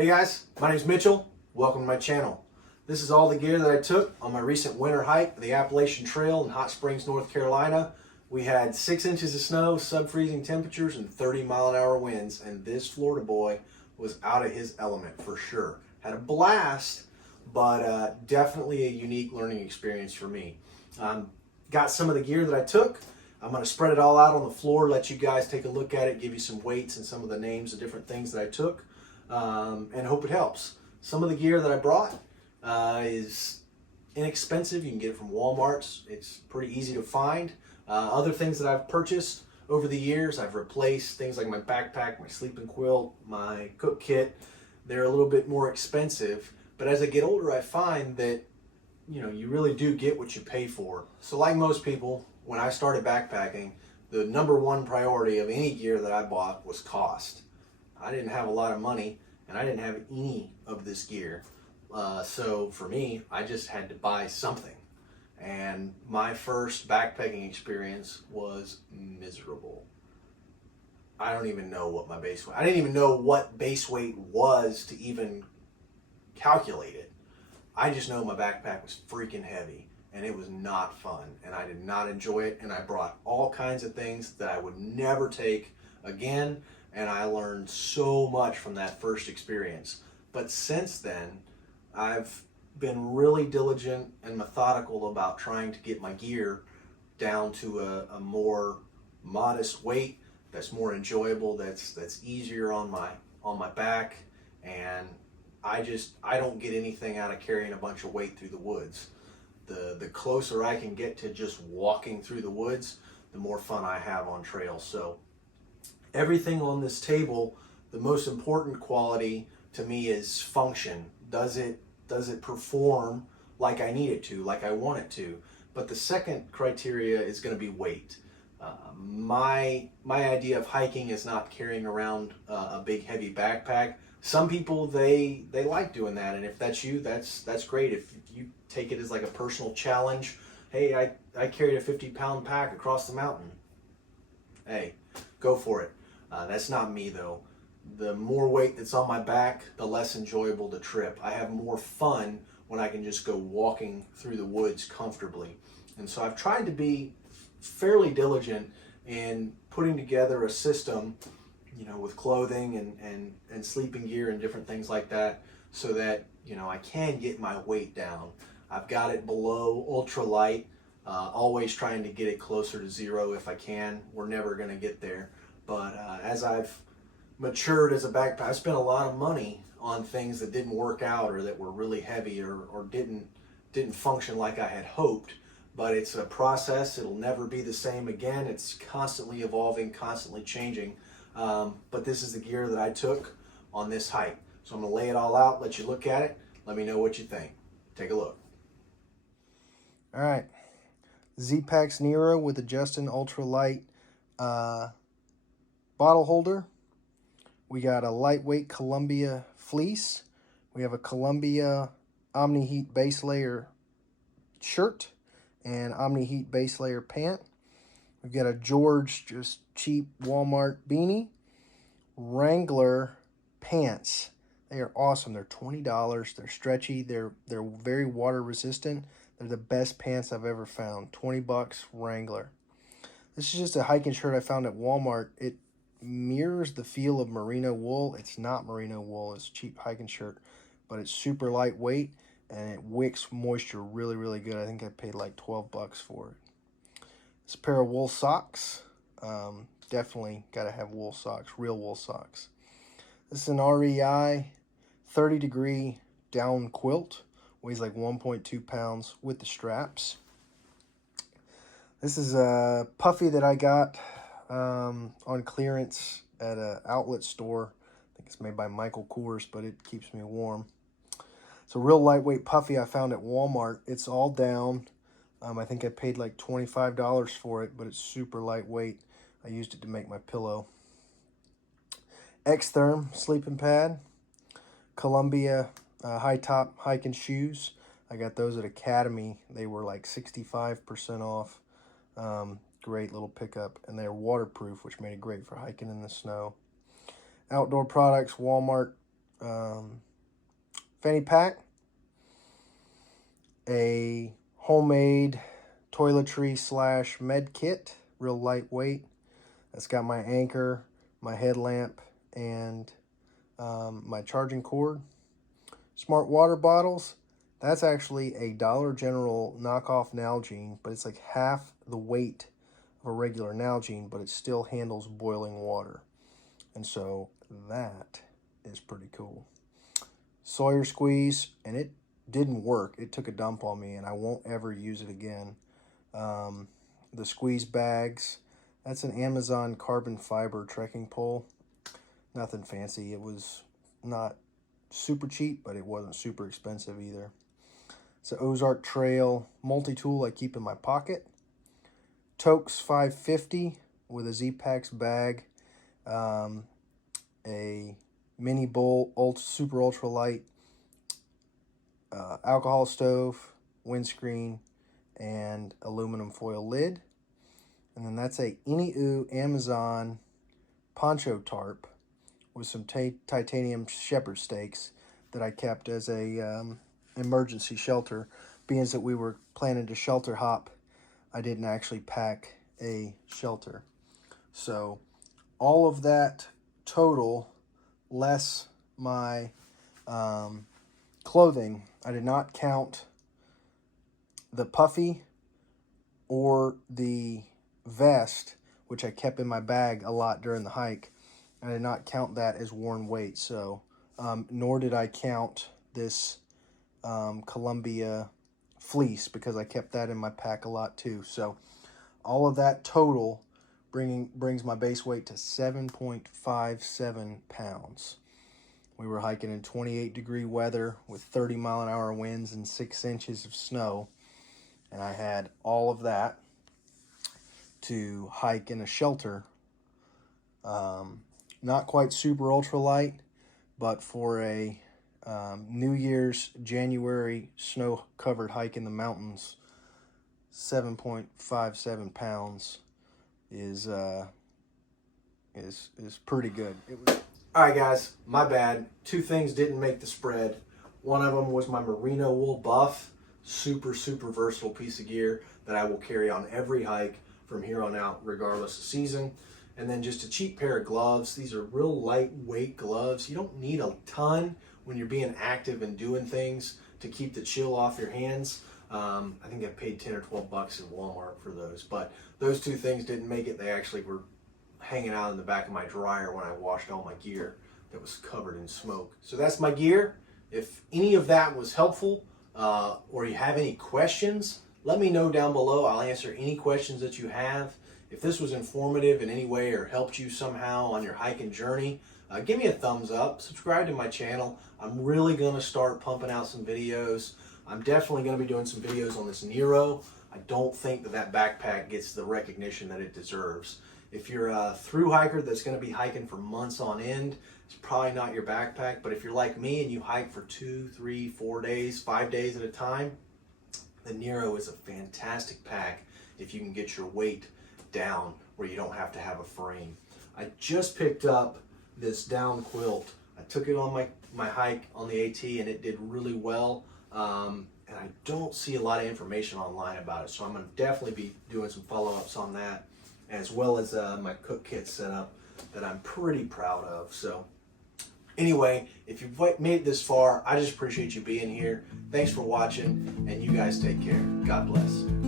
Hey guys, my name is Mitchell. Welcome to my channel. This is all the gear that I took on my recent winter hike, the Appalachian Trail in Hot Springs, North Carolina. We had 6 inches of snow, sub-freezing temperatures, and 30-mile-an-hour winds, and this Florida boy was out of his element for sure. Had a blast, but definitely a unique learning experience for me. Got some of the gear that I took. I'm going to spread it all out on the floor, let you guys take a look at it, give you some weights and some of the names of different things that I took. And hope it helps. Some of the gear that I brought is inexpensive. You can get it from Walmart. It's pretty easy to find. Other things that I've purchased over the years, I've replaced things like my backpack, my sleeping quilt, my cook kit. They're a little bit more expensive, but as I get older, I find that you really do get what you pay for. So like most people, when I started backpacking, the number one priority of any gear that I bought was cost. I didn't have a lot of money and I didn't have any of this gear. So for me, I just had to buy something. And my first backpacking experience was miserable. I don't even know what my base weight, I didn't even know what base weight was to even calculate it. I just know my backpack was freaking heavy and it was not fun and I did not enjoy it, and I brought all kinds of things that I would never take again. And I learned so much from that first experience. But since then, I've been really diligent and methodical about trying to get my gear down to a more modest weight that's more enjoyable, that's easier on my back. And I don't get anything out of carrying a bunch of weight through the woods. The closer I can get to just walking through the woods, the more fun I have on trails. So everything on this table, the most important quality to me is function. Does it perform like I need it to, like I want it to? But the second criteria is going to be weight. My idea of hiking is not carrying around a big heavy backpack. Some people they like doing that, and if that's you, that's great. If you take it as like a personal challenge, hey, I carried a 50-pound pack across the mountain. Hey, go for it. That's not me though. The more weight that's on my back, the less enjoyable the trip. I have more fun when I can just go walking through the woods comfortably. And so I've tried to be fairly diligent in putting together a system, with clothing and sleeping gear and different things like that, so that, I can get my weight down. I've got it below ultralight, always trying to get it closer to zero if I can. We're never going to get there. But as I've matured as a backpacker, I spent a lot of money on things that didn't work out or that were really heavy or didn't function like I had hoped. But it's a process. It'll never be the same again. It's constantly evolving, constantly changing. But this is the gear that I took on this hike. So I'm going to lay it all out, let you look at it. Let me know what you think. Take a look. All right. Z-Packs Nero with a Justin Ultralight bottle holder. We got a lightweight Columbia fleece. We have a Columbia Omni Heat base layer shirt and Omni Heat base layer pant. We've got a George, just cheap Walmart beanie. Wrangler pants. They are awesome. They're $20. They're stretchy. They're very water resistant. They're the best pants I've ever found. 20 bucks, Wrangler. This is just a hiking shirt I found at Walmart. It mirrors the feel of merino wool. It's not merino wool. It's a cheap hiking shirt, but it's super lightweight and it wicks moisture really, really good. I think I paid like 12 bucks for it. This pair of wool socks. Definitely got to have wool socks, real wool socks. This is an REI 30-degree down quilt. Weighs like 1.2 pounds with the straps. This is a puffy that I got on clearance at an outlet store. I think it's made by Michael Kors, but it keeps me warm. It's a real lightweight puffy I found at Walmart. It's all down. I think I paid like $25 for it, but it's super lightweight. I used it to make my pillow. Xtherm sleeping pad. Columbia high top hiking shoes. I got those at Academy. They were like 65% off. Great little pickup, and they're waterproof, which made it great for hiking in the snow. Outdoor products, Walmart fanny pack, a homemade toiletry / med kit, real lightweight. That's got my anchor, my headlamp, and my charging cord. Smart water bottles. That's actually a Dollar General knockoff Nalgene, but it's like half the weight of a regular Nalgene, but it still handles boiling water. And so that is pretty cool. Sawyer squeeze, and it didn't work. It took a dump on me, and I won't ever use it again. The squeeze bags. That's an Amazon carbon fiber trekking pole. Nothing fancy. It was not super cheap, but it wasn't super expensive either. It's an Ozark Trail multi-tool I keep in my pocket. Toaks 550 with a Z-Pax bag. A mini bowl, super ultralight, alcohol stove, windscreen, and aluminum foil lid. And then that's a Inu Amazon poncho tarp with some titanium shepherd stakes that I kept as a emergency shelter. Being that we were planning to shelter hop, I didn't actually pack a shelter. So all of that total, less my clothing, I did not count the puffy or the vest, which I kept in my bag a lot during the hike. I did not count that as worn weight. So nor did I count this Columbia fleece, because I kept that in my pack a lot too. So all of that total brings my base weight to 7.57 pounds. We were hiking in 28-degree weather with 30-mile-an-hour winds and 6 inches of snow, and I had all of that to hike in a shelter. Not quite super ultralight, but for a New Year's January snow-covered hike in the mountains, 7.57 pounds is pretty good. All right, guys, my bad. 2 things didn't make the spread. One of them was my merino wool buff, super versatile piece of gear that I will carry on every hike from here on out, regardless of season. And then just a cheap pair of gloves. These are real lightweight gloves. You don't need a ton when you're being active and doing things to keep the chill off your hands. I think I paid 10 or 12 bucks in Walmart for those, but those 2 things didn't make it. They actually were hanging out in the back of my dryer when I washed all my gear that was covered in smoke. So that's my gear. If any of that was helpful, or you have any questions, let me know down below. I'll answer any questions that you have. If this was informative in any way or helped you somehow on your hiking journey, give me a thumbs up, subscribe to my channel. I'm really gonna start pumping out some videos. I'm definitely gonna be doing some videos on this Nero. I don't think that backpack gets the recognition that it deserves. If you're a thru hiker that's gonna be hiking for months on end, it's probably not your backpack. But if you're like me and you hike for 2, 3, 4 days, 5 days at a time, the Nero is a fantastic pack if you can get your weight down where you don't have to have a frame. I just picked up this down quilt. I took it on my hike on the AT, and it did really well. And I don't see a lot of information online about it, so I'm going to definitely be doing some follow-ups on that, as well as my cook kit setup that I'm pretty proud of. So anyway, if you've made it this far, I just appreciate you being here. Thanks for watching, and you guys take care. God bless.